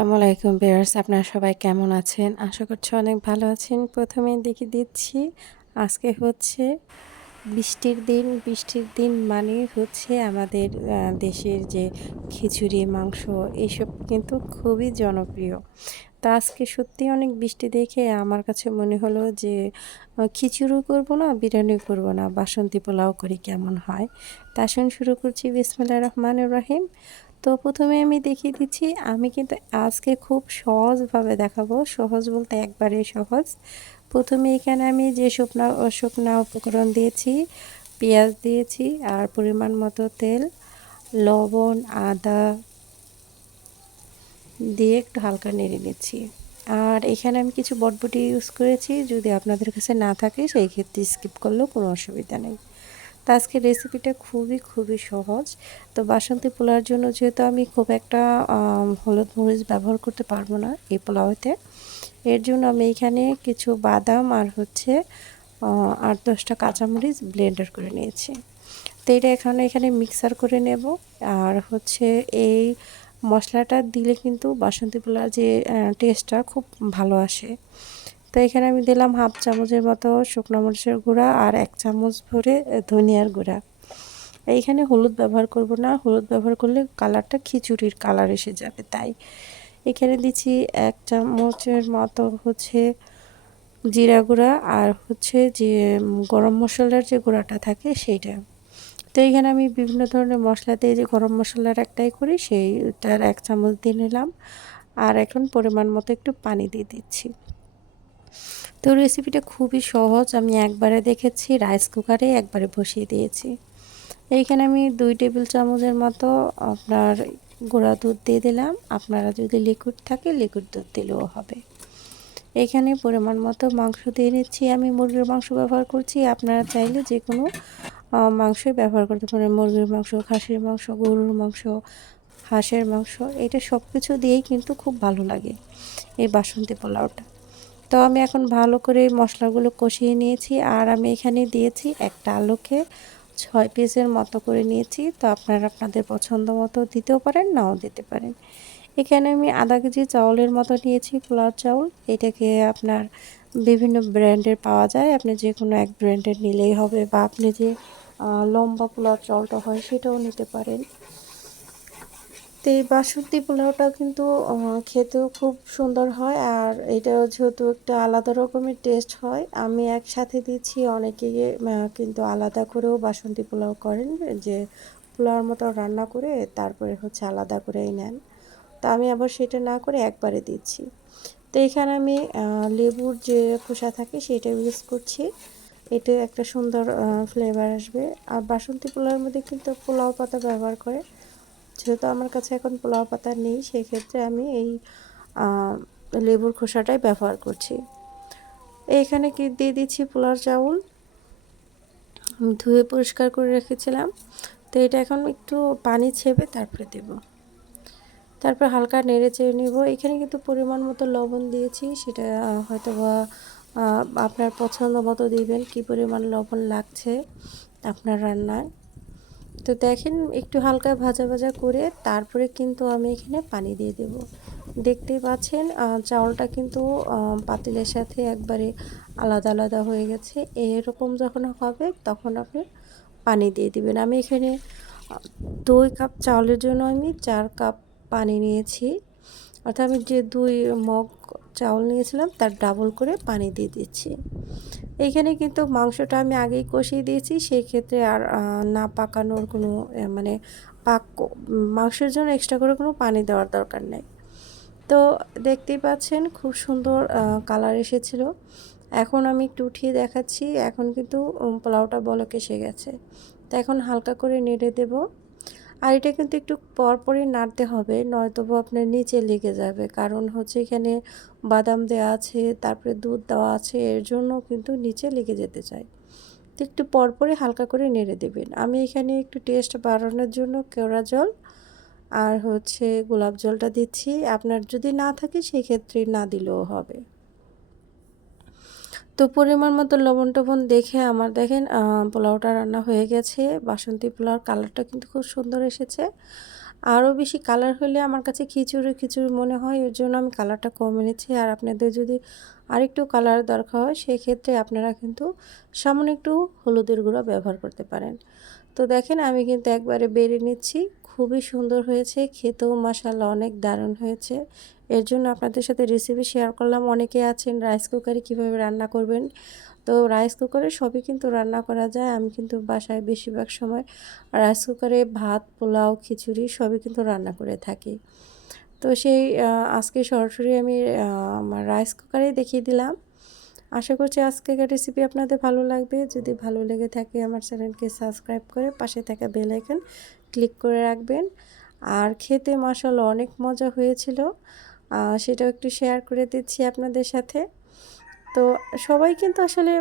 আসসালামু আলাইকুম ভিউয়ার্স, আপনারা সবাই কেমন আছেন? আশা করছি অনেক ভালো আছেন। প্রথমেই দেখে দিচ্ছি, আজকে হচ্ছে বৃষ্টির দিন। বৃষ্টির দিন মানে হচ্ছে আমাদের দেশের যে খিচুড়ি, মাংস, এইসব কিন্তু খুবই জনপ্রিয়। তো আজকে সত্যি অনেক বৃষ্টি দেখে আমার কাছে মনে হলো যে খিচুড়িও করব না বিরিয়ানি করব না, বাসন্তী পোলাও করি কেমন হয়। তা শুরু করছি। বিসমুল্লাহ রহমানুর রহিম। তো প্রথমে আমি দেখিয়ে দিচ্ছি, আমি কিন্তু আজকে খুব সহজভাবে দেখাবো, সহজ বলতে একবারে সহজ। প্রথমে এখানে আমি যে শুকনা শুকনা উপকরণ দিয়েছি, পেঁয়াজ দিয়েছি আর পরিমাণ মতো তেল, লবণ, আদা দিয়ে একটু হালকা নেড়ে নিচ্ছি। আর এখানে আমি কিছু বটবটি ইউজ করেছি, যদি আপনাদের কাছে না থাকে, সেই ক্ষেত্রে স্কিপ করলেও কোনো অসুবিধা নেই। তো আজকের রেসিপিটা খুবই খুবই সহজ। তো বাসন্তী পোলাওর জন্য যেহেতু আমি খুব একটা হলুদ মরিচ ব্যবহার করতে পারব না এই পোলাওতে এর জন্য আমি এখানে কিছু বাদাম আর হচ্ছে আট দশটা কাঁচামরিচ ব্লেন্ডার করে নিয়েছি। তো এটা এখানে এখানে মিক্সার করে নেব। আর হচ্ছে এই মশলাটা দিলে কিন্তু বাসন্তী পোলার যে টেস্টটা খুব ভালো আসে। তো এখানে আমি দিলাম হাফ চামচের মতো শুকনো মরিচের গুঁড়া আর এক চামচ ভরে ধনিয়ার গুঁড়া। এইখানে হলুদ ব্যবহার করব না, হলুদ ব্যবহার করলে কালারটা খিচুড়ির কালার এসে যাবে তাই। এখানে দিচ্ছি এক চামচের মতো হচ্ছে জিরা গুঁড়া আর হচ্ছে যে গরম মশলার যে গুঁড়াটা থাকে সেইটা। তো এখানে আমি বিভিন্ন ধরনের মশলা দিয়ে যে গরম মশলার একটাই করি সেইটার এক চামচ দিয়ে নিলাম। আর এখন পরিমাণ মতো একটু পানি দিয়ে দিচ্ছি। তো রেসিপিটা খুবই সহজ। আমি একবারে দেখেছি রাইস কুকারে একবারে বসিয়ে দিয়েছি। এইখানে আমি দুই টেবিল চামচের মতো আপনার গুঁড়া দুধ দিয়ে দিলাম। আপনারা যদি লিকুইড থাকে লিকুইড দুধ দিলেও হবে। এখানে পরিমাণ মতো মাংস দিয়ে নিচ্ছি। আমি মুরগির মাংস ব্যবহার করছি। আপনারা চাইলে যে কোনো মাংসই ব্যবহার করতে পারেন। মুরগির মাংস, খাসির মাংস, গরুর মাংস, হাঁসের মাংস, এটা সব কিছু দিয়েই কিন্তু খুব ভালো লাগে এই বাসন্তী পোলাওটা। তো আমি এখন ভালো করে মশলাগুলো কষিয়ে নিয়েছি আর আমি এখানে দিয়েছি একটা আলুকে ছয় পিসের মতো করে নিয়েছি। তো আপনারা আপনাদের পছন্দ মতো দিতেও পারেন, নাও দিতে পারেন। এখানে আমি আধা কেজি চাউলের মতো নিয়েছি পোলার চাউল। এটাকে আপনার বিভিন্ন ব্র্যান্ডের পাওয়া যায়। আপনি যে কোনো এক ব্র্যান্ডের নিলেই হবে বা আপনি যে লম্বা পোলার চাউলটা হয় সেটাও নিতে পারেন। তো এই বাসন্তী পোলাওটা কিন্তু খেতেও খুব সুন্দর হয় আর এটা যেহেতু একটা আলাদা রকমের টেস্ট হয়, আমি একসাথে দিচ্ছি, অনেকে কিন্তু আলাদা করেও বাসন্তী পোলাও করেন, যে পোলাওর মতো রান্না করে তারপরে হচ্ছে আলাদা করেই নেন। তো আমি আবার সেটা না করে একবারে দিচ্ছি। তো এখানে আমি লেবুর যে খোসা থাকে সেটা ইউজ করছি, এতে একটা সুন্দর ফ্লেভার আসবে। আর বাসন্তী পোলাওর মধ্যে কিন্তু পোলাও পাতা ব্যবহার করে যেহেতু আমার কাছে এখন পোলাও পাতা নেই, সেক্ষেত্রে আমি এই লেবুর খোসাটাই ব্যবহার করছি। এইখানে কি দিয়ে দিচ্ছি পোলার চাউল? ধুয়ে পরিষ্কার করে রেখেছিলাম। তো এটা এখন একটু পানি ছেপে তারপরে দেব। তারপর হালকা নেড়ে চেড়ে নেব। এখানে কিন্তু পরিমাণ মতো লবণ দিয়েছি, সেটা হয়তো বা আপনার পছন্দ মতো দিবেন, কী পরিমাণ লবণ লাগছে আপনার রান্নায়। তো দেখেন একটু হালকা ভাজা ভাজা করে তারপরে কিন্তু আমি এখানে পানি দিয়ে দেব। দেখতেই পাচ্ছেন চাউলটা কিন্তু পাতিলের সাথে একবারে আলাদা আলাদা হয়ে গেছে। এরকম যখন হবে তখন আপনি পানি দিয়ে দিবেন। আমি এখানে দুই কাপ চাউলের জন্য আমি চার কাপ পানি নিয়েছি। অর্থাৎ আমি যে দুই মগ চাউল নিয়েছিলাম, তার ডাবল করে পানি দিয়ে দিচ্ছি। এইখানে কিন্তু মাংসটা আমি আগেই কষিয়ে দিয়েছি সেই ক্ষেত্রে আর না পাকানোর কোনো মানে পাক, মাংসের জন্য এক্সট্রা করে কোনো পানি দেওয়ার দরকার নেই। তো দেখতেই পাচ্ছেন খুব সুন্দর কালার এসেছিল। এখন আমি একটু উঠিয়ে দেখাচ্ছি, এখন কিন্তু পোলাওটা বলক এসে গেছে তো এখন হালকা করে নেড়ে দেবো। আর এটা কিন্তু একটু পরপরই নাড়তে হবে নয়তো আপনার নিচে লেগে যাবে। কারণ হচ্ছে এখানে বাদাম দেওয়া আছে, তারপরে দুধ দেওয়া আছে, এর জন্য কিন্তু নিচে লেগে যেতে চায়। তো একটু পরপরই হালকা করে নেড়ে দেবেন। আমি এখানে একটু টেস্ট বাড়ানোর জন্য কেওড়া জল আর হচ্ছে গোলাপ জলটা দিচ্ছি। আপনার যদি না থাকে, সেক্ষেত্রে না দিলেও হবে। তো পরিমাণ মতো লবণ টবণ দেখে আমার দেখেন পোলাওটা রান্না হয়ে গেছে। বাসন্তী পোলাওর কালারটা কিন্তু খুব সুন্দর এসেছে। আরও বেশি কালার হলে আমার কাছে খিচুড়ি খিচুড়ি মনে হয়, এর জন্য আমি কালারটা কম এনেছি। আর আপনাদের যদি আরেকটু কালার দরকার হয়, সেক্ষেত্রে আপনারা কিন্তু সামান্য একটু হলুদের গুঁড়ো ব্যবহার করতে পারেন। তো দেখেন, আমি কিন্তু একবারে বেড়ে নিচ্ছি। খুবই সুন্দর হয়েছে, খেতেও মশালা অনেক দারুণ হয়েছে। এর জন্য আপনাদের সাথে রেসিপি শেয়ার করলাম, অনেকে আছেন রাইস কুকারে কীভাবে রান্না করবেন। তো রাইস কুকারে সবই কিন্তু রান্না করা যায়, আমি কিন্তু বাসায় বেশিরভাগ সময় রাইস কুকারে ভাত, পোলাও, খিচুড়ি সবই কিন্তু রান্না করে থাকি। তো সেই আজকে সরাসরি আমি আমার রাইস কুকারে দেখিয়ে দিলাম। আশা করছি আজকের রেসিপি আপনাদের ভালো লাগবে। যদি ভালো লেগে থাকে আমার চ্যানেলকে সাবস্ক্রাইব করে পাশে থাকা বেল আইকন ক্লিক করে রাখবেন। আর খেতে মশাল অনেক মজা হয়েছিল। সেটাও একটু শেয়ার করে দিচ্ছি আপনাদের সাথে। তো সবাই কিন্তু আসলে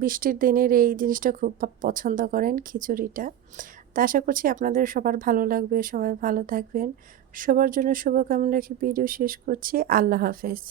বৃষ্টির দিনের এই জিনিসটা খুব পছন্দ করেন খিচুড়িটা। তা আশা করছি আপনাদের সবার ভালো লাগবে। সবাই ভালো থাকবেন। সবার জন্য শুভকামনা রেখে ভিডিও শেষ করছি। আল্লাহ হাফেজ।